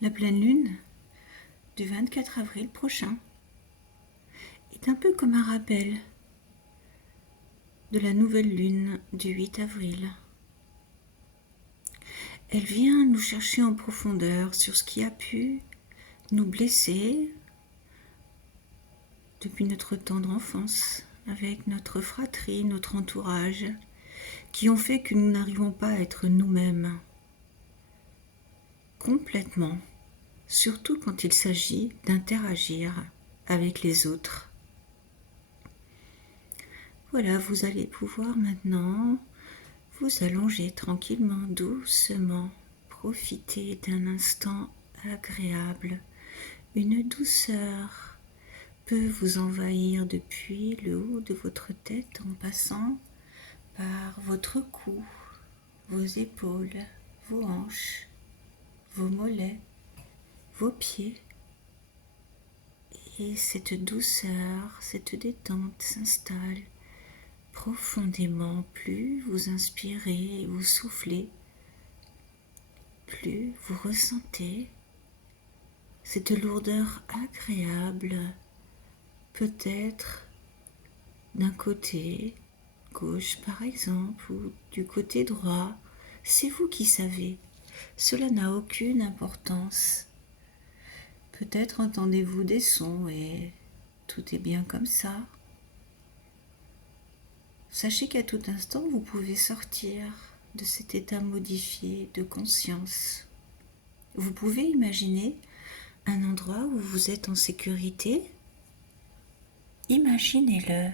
La pleine lune du 24 avril prochain est un peu comme un rappel de la nouvelle lune du 8 avril. Elle vient nous chercher en profondeur sur ce qui a pu nous blesser depuis notre tendre enfance, avec notre fratrie, notre entourage, qui ont fait que nous n'arrivons pas à être nous-mêmes complètement, surtout quand il s'agit d'interagir avec les autres. Voilà, vous allez pouvoir maintenant vous allonger tranquillement, doucement, profiter d'un instant agréable. Une douceur peut vous envahir depuis le haut de votre tête en passant par votre cou, vos épaules, vos hanches, vos mollets, vos pieds. Et cette douceur, cette détente s'installe profondément. Plus vous inspirez et vous soufflez, plus vous ressentez cette lourdeur agréable, peut-être d'un côté gauche par exemple, ou du côté droit. C'est vous qui savez. Cela n'a aucune importance. Peut-être entendez-vous des sons et tout est bien comme ça. Sachez qu'à tout instant, vous pouvez sortir de cet état modifié de conscience. Vous pouvez imaginer un endroit où vous êtes en sécurité. Imaginez-le.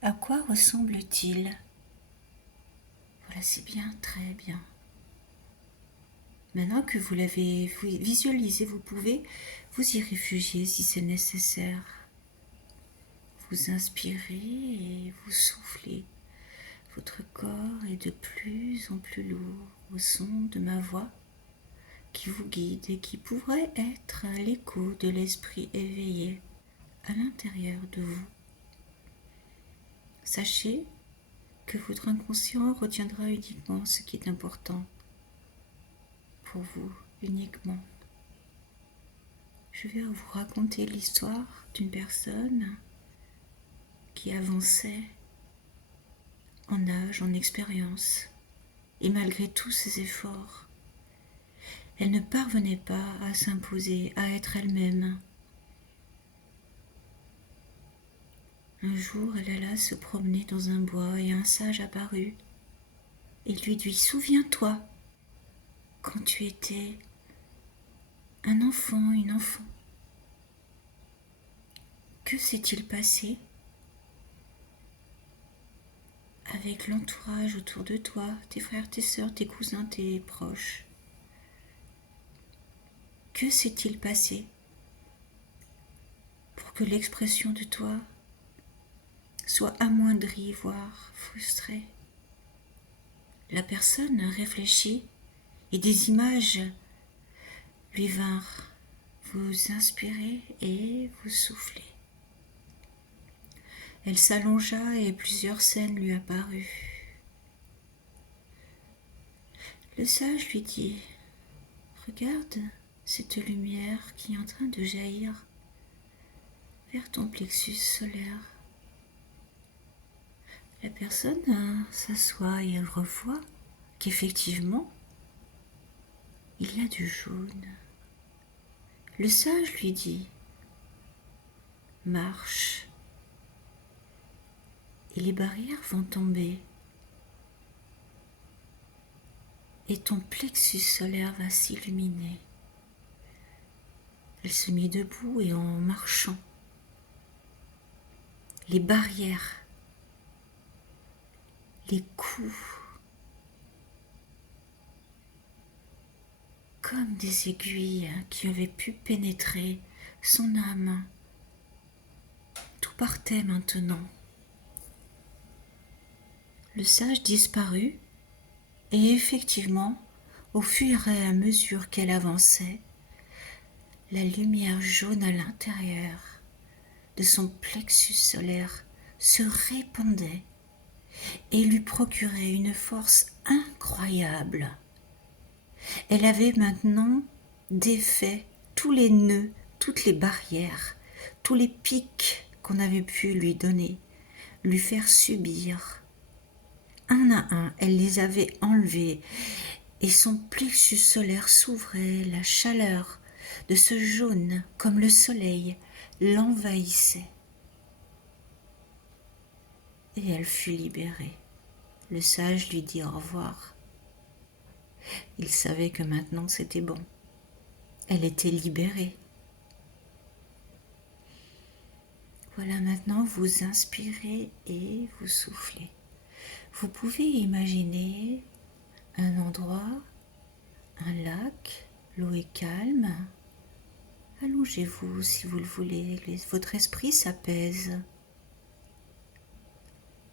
À quoi ressemble-t-il ? Voilà, c'est bien, très bien. Maintenant que vous l'avez visualisé, vous pouvez vous y réfugier si c'est nécessaire. Vous inspirez et vous soufflez. Votre corps est de plus en plus lourd au son de ma voix qui vous guide et qui pourrait être l'écho de l'esprit éveillé à l'intérieur de vous. Sachez que votre inconscient retiendra uniquement ce qui est important pour vous, uniquement. Je vais vous raconter l'histoire d'une personne qui avançait en âge, en expérience, et malgré tous ses efforts, elle ne parvenait pas à s'imposer, à être elle-même. Un jour, elle alla se promener dans un bois et un sage apparut et lui dit « Souviens-toi, quand tu étais un enfant, une enfant, que s'est-il passé avec l'entourage autour de toi, tes frères, tes sœurs, tes cousins, tes proches? Que s'est-il passé pour que l'expression de toi soit amoindrie, voire frustrée ?» La personne réfléchit et des images lui vinrent. Vous inspirez et vous soufflez. Elle s'allongea et plusieurs scènes lui apparurent. Le sage lui dit « Regarde cette lumière qui est en train de jaillir vers ton plexus solaire. » La personne s'assoit et elle revoit qu'effectivement, il y a du jaune. Le sage lui dit « Marche et les barrières vont tomber et ton plexus solaire va s'illuminer. » Elle se mit debout et en marchant, les barrières, les coups, comme des aiguilles qui avaient pu pénétrer son âme. Tout partait maintenant. Le sage disparut et effectivement, au fur et à mesure qu'elle avançait, la lumière jaune à l'intérieur de son plexus solaire se répandait et lui procurait une force incroyable. Elle avait maintenant défait tous les nœuds, toutes les barrières, tous les pics qu'on avait pu lui donner, lui faire subir. Un à un, elle les avait enlevés et son plexus solaire s'ouvrait, la chaleur de ce jaune comme le soleil l'envahissait. Et elle fut libérée. Le sage lui dit au revoir. Il savait que maintenant c'était bon. Elle était libérée. Voilà, maintenant vous inspirez et vous soufflez. Vous pouvez imaginer un endroit, un lac, l'eau est calme. Allongez-vous si vous le voulez, votre esprit s'apaise.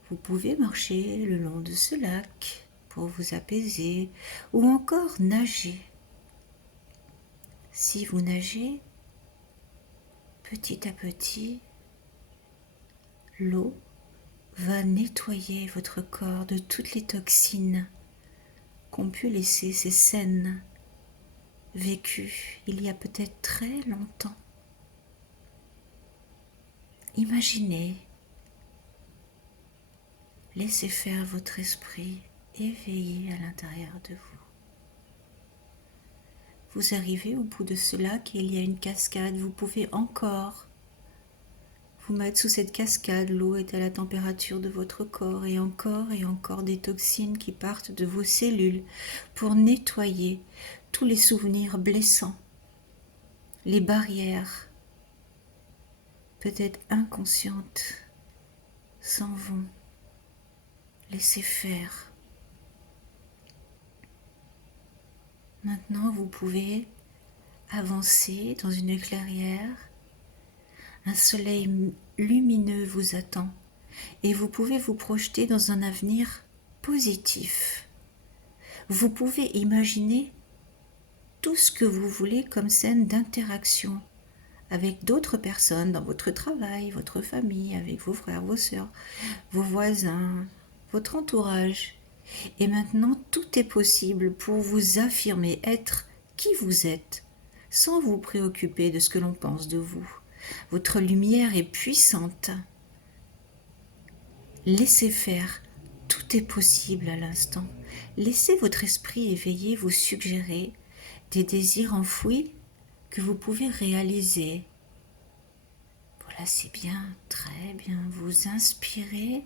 Vous pouvez marcher le long de ce lac pour vous apaiser ou encore nager. Si vous nagez, petit à petit, l'eau va nettoyer votre corps de toutes les toxines qu'ont pu laisser ces scènes vécues il y a peut-être très longtemps. Imaginez, laissez faire votre esprit éveillé à l'intérieur de vous. Vous arrivez au bout de ce lac et il y a une cascade. Vous pouvez encore vous mettre sous cette cascade. L'eau est à la température de votre corps et encore des toxines qui partent de vos cellules pour nettoyer tous les souvenirs blessants, les barrières, peut-être inconscientes, s'en vont. Laissez faire. Maintenant, vous pouvez avancer dans une clairière. Un soleil lumineux vous attend et vous pouvez vous projeter dans un avenir positif. Vous pouvez imaginer tout ce que vous voulez comme scène d'interaction avec d'autres personnes dans votre travail, votre famille, avec vos frères, vos sœurs, vos voisins, votre entourage. Et maintenant, tout est possible pour vous affirmer être qui vous êtes, sans vous préoccuper de ce que l'on pense de vous. Votre lumière est puissante. Laissez faire, tout est possible à l'instant. Laissez votre esprit éveillé vous suggérer des désirs enfouis que vous pouvez réaliser. Voilà, c'est bien, très bien. Vous inspirez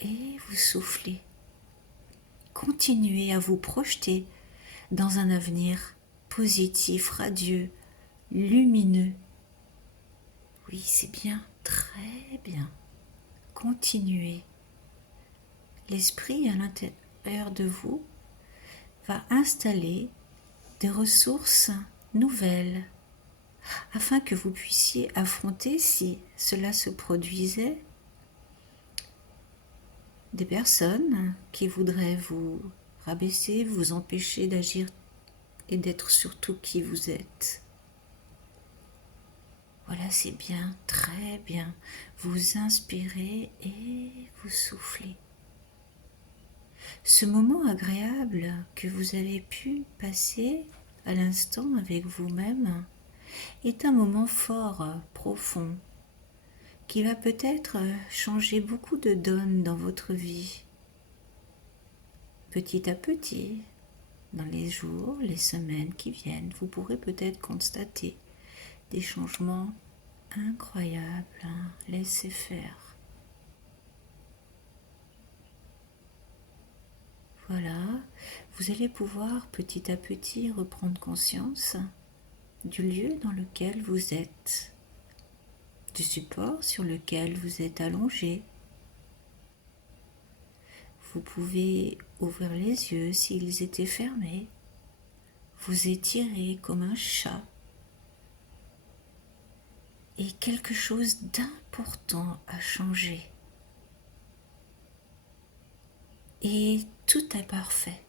et vous soufflez. Continuez à vous projeter dans un avenir positif, radieux, lumineux. Oui, c'est bien, très bien. Continuez. L'esprit à l'intérieur de vous va installer des ressources nouvelles afin que vous puissiez affronter, si cela se produisait, des personnes qui voudraient vous rabaisser, vous empêcher d'agir et d'être surtout qui vous êtes. Voilà, c'est bien, très bien. Vous inspirez et vous soufflez. Ce moment agréable que vous avez pu passer à l'instant avec vous-même est un moment fort, profond, qui va peut-être changer beaucoup de donnes dans votre vie. Petit à petit, dans les jours, les semaines qui viennent, vous pourrez peut-être constater des changements incroyables. Laissez faire. Voilà, vous allez pouvoir petit à petit reprendre conscience du lieu dans lequel vous êtes, du support sur lequel vous êtes allongé. Vous pouvez ouvrir les yeux s'ils étaient fermés, vous étirer comme un chat. Et quelque chose d'important a changé. Et tout est parfait.